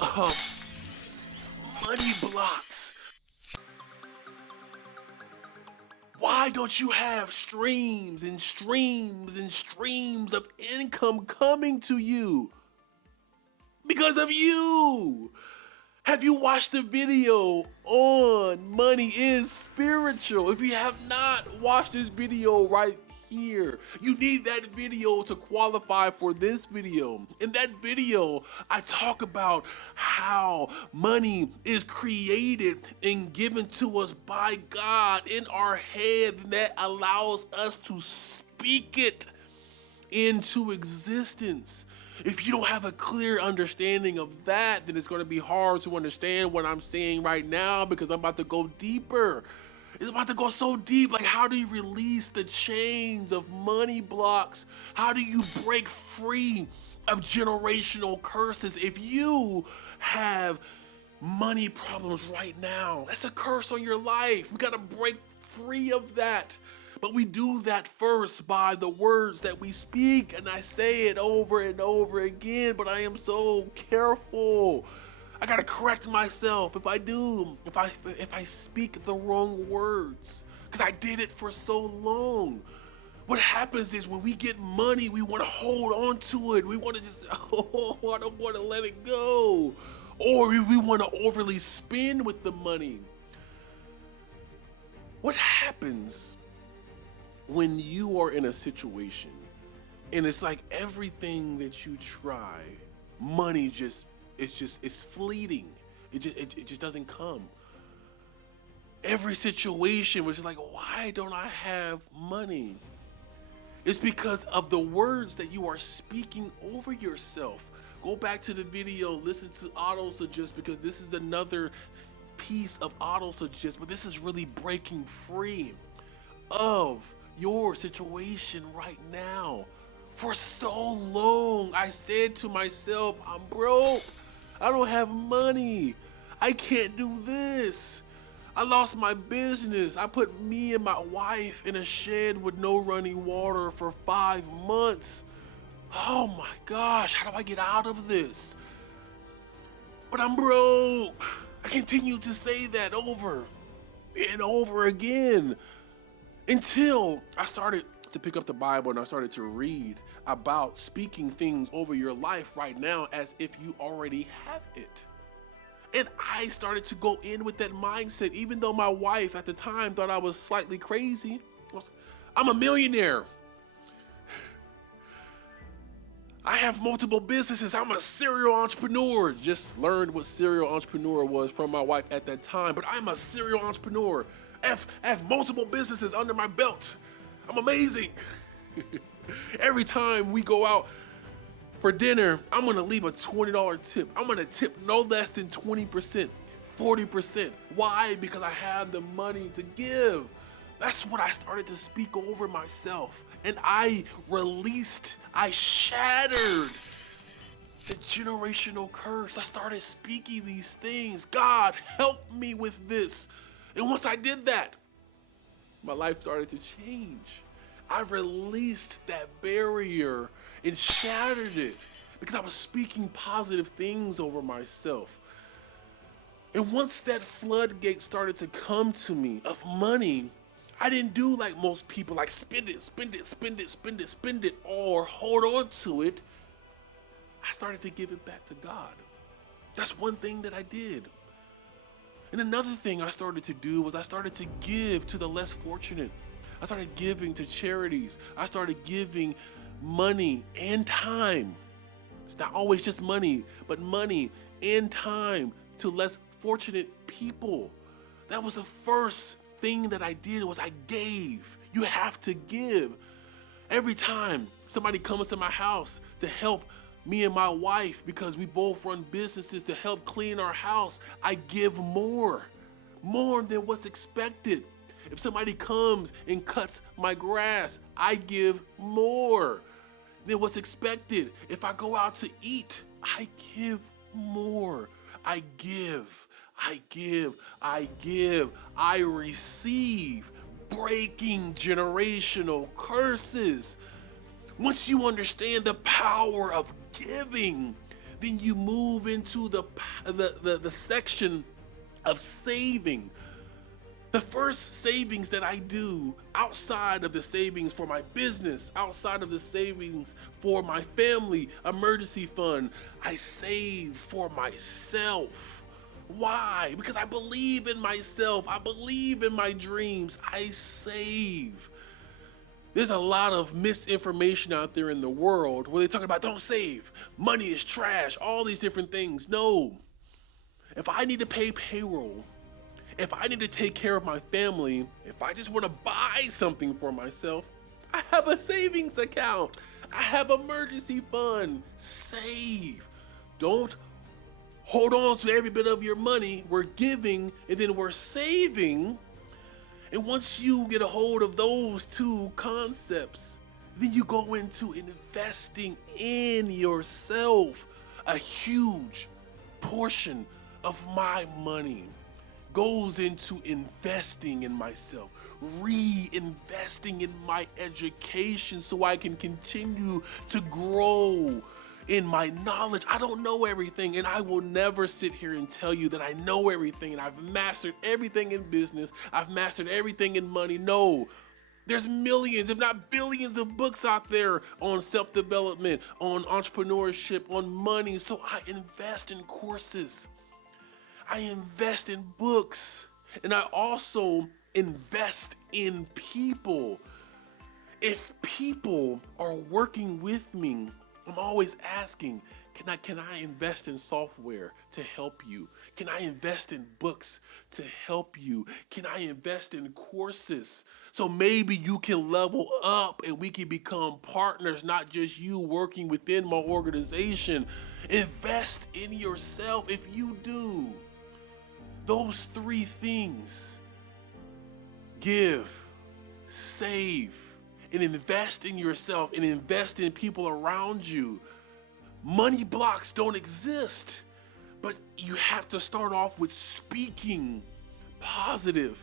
many money blocks? Why don't you have streams and streams and streams of income coming to you? Because of you. Have you watched the video on Money is Spiritual? If you have not watched this video right here, you need that video to qualify for this video. In that video, I talk about how money is created and given to us by God in our head that allows us to speak it into existence. If you don't have a clear understanding of that, then it's going to be hard to understand what I'm saying right now, because I'm about to go deeper. It's about to go so deep. Like, how do you release the chains of money blocks? How do you break free of generational curses? If you have money problems right now, that's a curse on your life. We got to break free of that. But we do that first by the words that we speak, and I say it over and over again, but I am so careful. I gotta correct myself if I speak the wrong words, because I did it for so long. What happens is when we get money, we want to hold on to it. We want to just, oh, I don't want to let it go. Or we want to overly spend with the money. What happens when you are in a situation and it's like everything that you try, money it's fleeting. It just doesn't come. Every situation was like, why don't I have money? It's because of the words that you are speaking over yourself. Go back to the video, listen to Auto Suggest, because this is another piece of Auto Suggest, but this is really breaking free of your situation right now. For so long, I said to myself, I'm broke. I don't have money. I can't do this. I lost my business. I put me and my wife in a shed with no running water for 5 months. Oh my gosh, how do I get out of this? But I'm broke. I continue to say that over and over again, until I started to pick up the Bible and I started to read about speaking things over your life right now as if you already have it. And I started to go in with that mindset, even though my wife at the time thought I was slightly crazy. I'm a millionaire. I have multiple businesses. I'm a serial entrepreneur. Just learned what serial entrepreneur was from my wife at that time, but I'm a serial entrepreneur. I have multiple businesses under my belt. I'm amazing. Every time we go out for dinner, I'm gonna leave a $20 tip. I'm gonna tip no less than 20%, 40%. Why? Because I have the money to give. That's what I started to speak over myself. And I shattered the generational curse. I started speaking these things. God, help me with this. And once I did that, my life started to change. I released that barrier and shattered it because I was speaking positive things over myself. And once that floodgate started to come to me of money, I didn't do like most people, like spend it, or hold on to it. I started to give it back to God. That's one thing that I did. And another thing I started to do was I started to give to the less fortunate. I started giving to charities. I started giving money and time. It's not always just money, but money and time to less fortunate people. That was the first thing that I did, was I gave. You have to give. Every time somebody comes to my house to help me and my wife, because we both run businesses, to help clean our house, I give more than what's expected. If somebody comes and cuts my grass, I give more than what's expected. If I go out to eat, I give more. I give, I receive, breaking generational curses. Once you understand the power of giving, Then you move into the section of saving. The first savings that I do outside of the savings for my business, outside of the savings for my family emergency fund, I save for myself. Why? Because I believe in myself. I believe in my dreams. I save. There's a lot of misinformation out there in the world where they talk about don't save, money is trash, all these different things. No. If I need to pay payroll, if I need to take care of my family, if I just want to buy something for myself, I have a savings account. I have emergency fund. Save. Don't hold on to every bit of your money. We're giving and then we're saving. And once you get a hold of those two concepts, then you go into investing in yourself. A huge portion of my money goes into investing in myself, reinvesting in my education so I can continue to grow in my knowledge. I don't know everything, and I will never sit here and tell you that I know everything and I've mastered everything in business, I've mastered everything in money. No. There's millions, if not billions of books out there on self-development, on entrepreneurship, on money. So I invest in courses. I invest in books, and I also invest in people. If people are working with me, I'm always asking, can I invest in software to help you? Can I invest in books to help you? Can I invest in courses? So maybe you can level up and we can become partners, not just you working within my organization. Invest in yourself. If you do those three things, give, save, and invest in yourself and invest in people around you, money blocks don't exist, but you have to start off with speaking positive,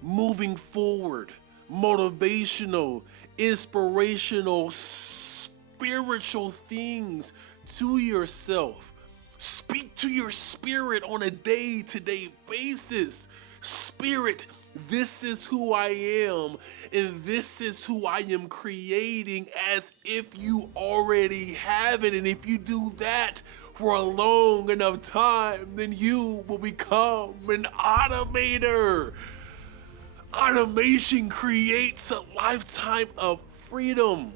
moving forward, motivational, inspirational, spiritual things to yourself. Speak to your spirit on a day-to-day basis. Spirit, this is who I am, and this is who I am creating, as if you already have it. And if you do that for a long enough time, then you will become an automator. Automation creates a lifetime of freedom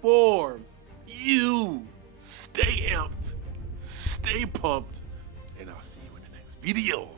for you. Stay amped, stay pumped, and I'll see you in the next video.